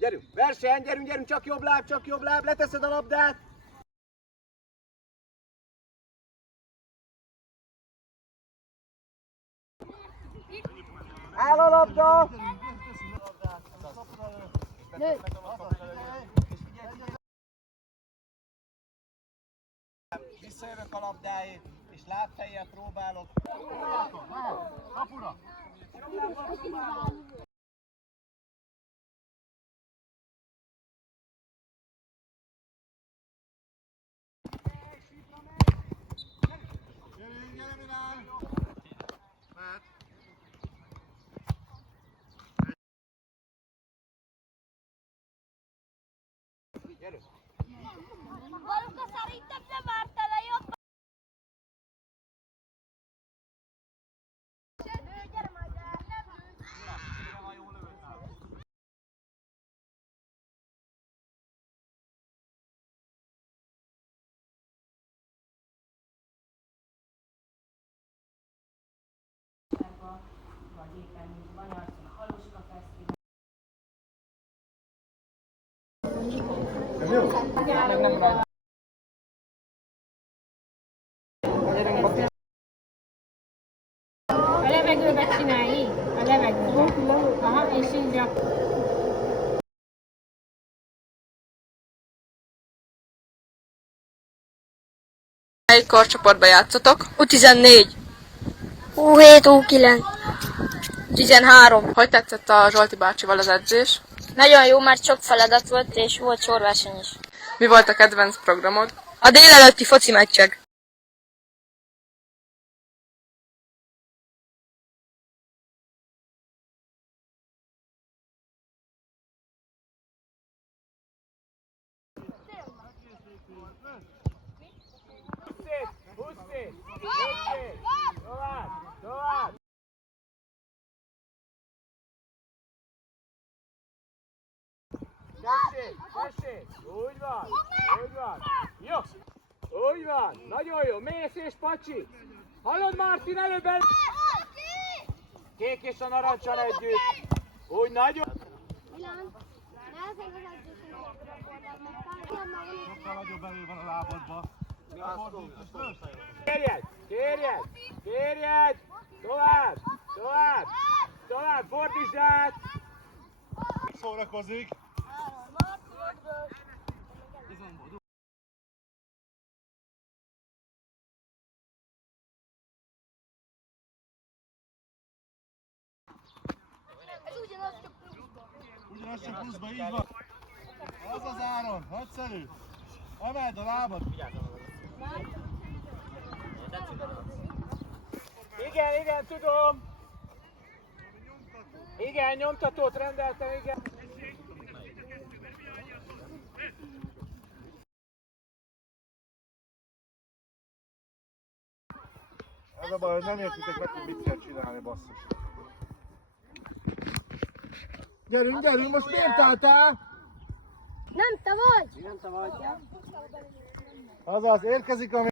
Gyerünk, verseny, gyerünk, csak jobb láb, leteszed a labdát. Áll a labda! Visszajövök a labdáért, és lábfejjel próbálok. Kapura! Gyerünk! Valuka szerintem nem várta le jobban. Gyere majd el, nem lőtt. Vagy éppen mint Banyarcon a Haluska Fesztivál. A levegőbe csinálj, a levegőbe. Aha, és így rak. Melyik korcsoportba játszotok? U14. U7, U9. 13. Hogy tetszett a Zsolti bácsival az edzés? Nagyon jó, mert sok feladat volt, és volt sorverseny is. Mi volt a kedvenc programod? A délelőtti foci meccsek. Tovább! Tessék! Úgy van! Jó! Úgy van! Nagyon jó! Mész és pacsi! Hallod, Martin, előbb el... Kék és a narancsal együtt! Úgy nagyon... Milan, nehezen az edzősen Sokkal nagyobb erő van a lábadba. Kérjed! Tovább! Fordítsd át! Szórakozik. Ez ugyanaz, csak pluszban. Ugyanaz csak pluszba, így van. Az az Áron, nagyszerű. Emeld a lábad. Igen, tudom! Igen, nyomtatót rendeltem, igen. Az a baj, hogy nem értitek meg, hogy mit kell csinálni, basszus. Gyerünk, most miért álltál? Nem te vagy! Azaz, érkezik a...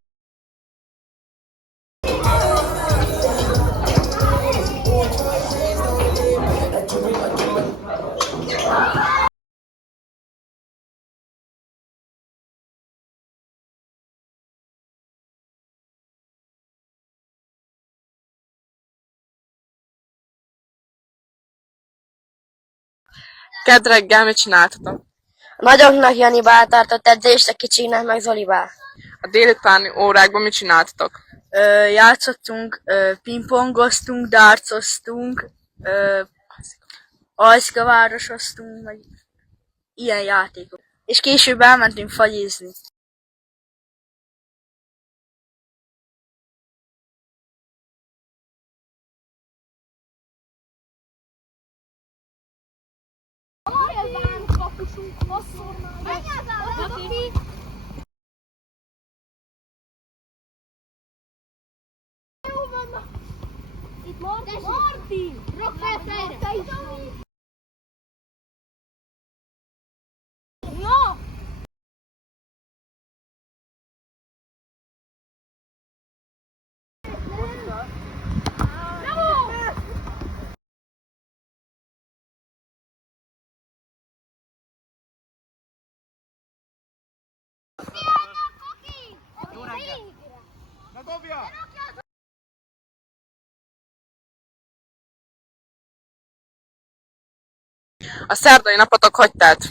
Kedd reggel mit csináltatok? A nagyoknak Janiba tartott edzést, a kicsiknek meg Zolibá. A délutáni órákban mit csináltatok? Játszottunk, pingpongoztunk, dartoztunk, ajszkavárosoztunk, meg ilyen játékok. És később elmentünk fagyizni. Itt Martin! Rak fel fejre! Berakja! A szerdai napotok hogy telt?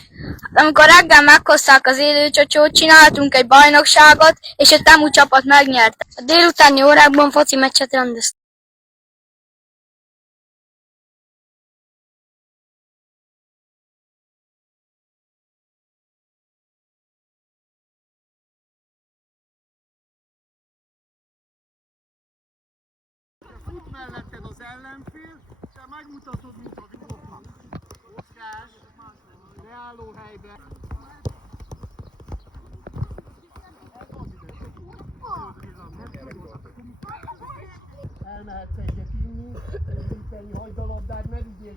Amikor reggel meghozták az élőcsocsót, csináltunk egy bajnokságot, és a Temu csapat megnyerte. A délutáni órákban foci meccset rendeztünk. Fut melletted az ellenfél, te megmutatod, mint a vigóknak. Mozgás, beálló helybe. Elmehetsz egyet inni, elindítani, hagyd a labdát, ne vigyél.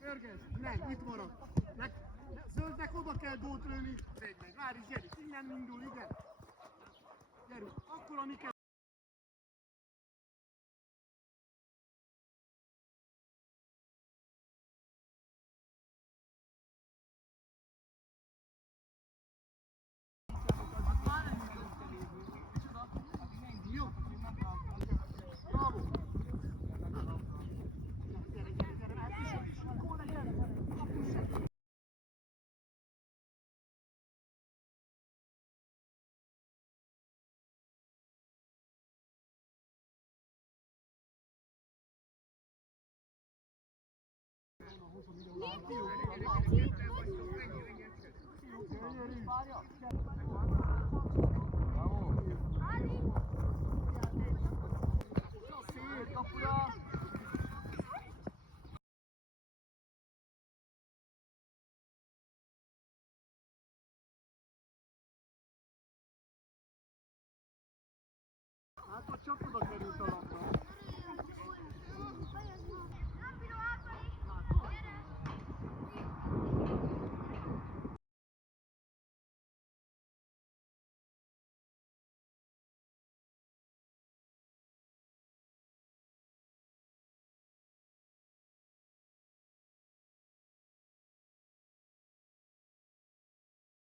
Görges, ne, itt marad. Zöldnek oda kell gót lőni. Megy, várj, gyerünk, innen indul, igen. Gyerünk, akkor ami kell. Hát ott csak oda került a labda.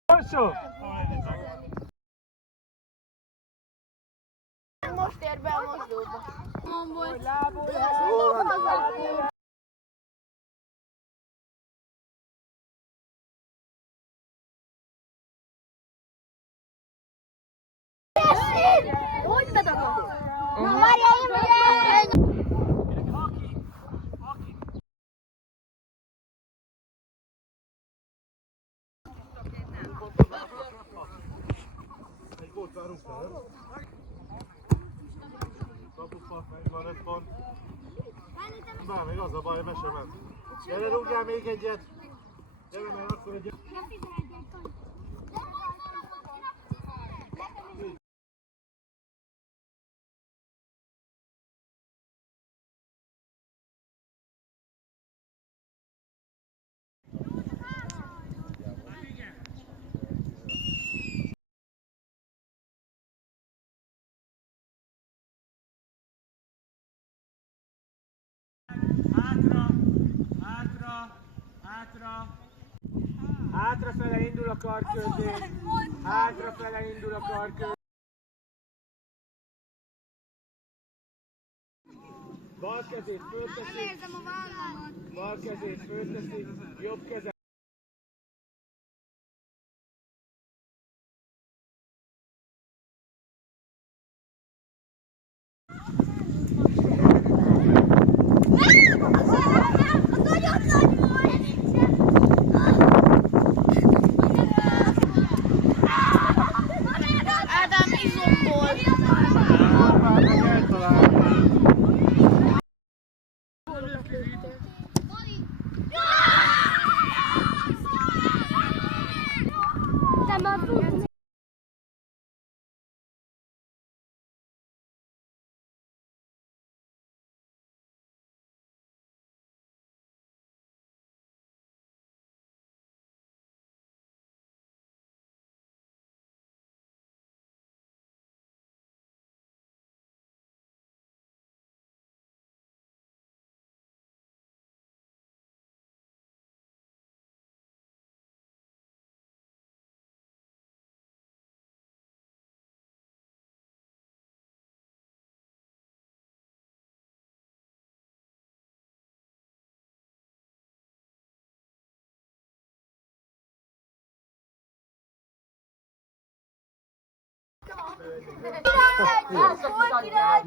Alsó! Most ér be a mosdóba. Hogy bedagom? Na, várjál, én Egy gólt várunk fel. Kapufa, megvan 5 pont. Bár még az a baj, me sem ment. Gyere, rúgjál még egyet! Gyere, mert akkor egyet. Hátrafele indul a karkörzés. Hátrafele indul a karkörzés. Bal kezét fölteszi. Bal kezét fölteszi. Jobb keze.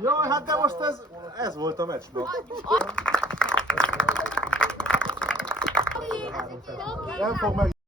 Jaj, hát de most ez volt a meccs. Nem fog meg.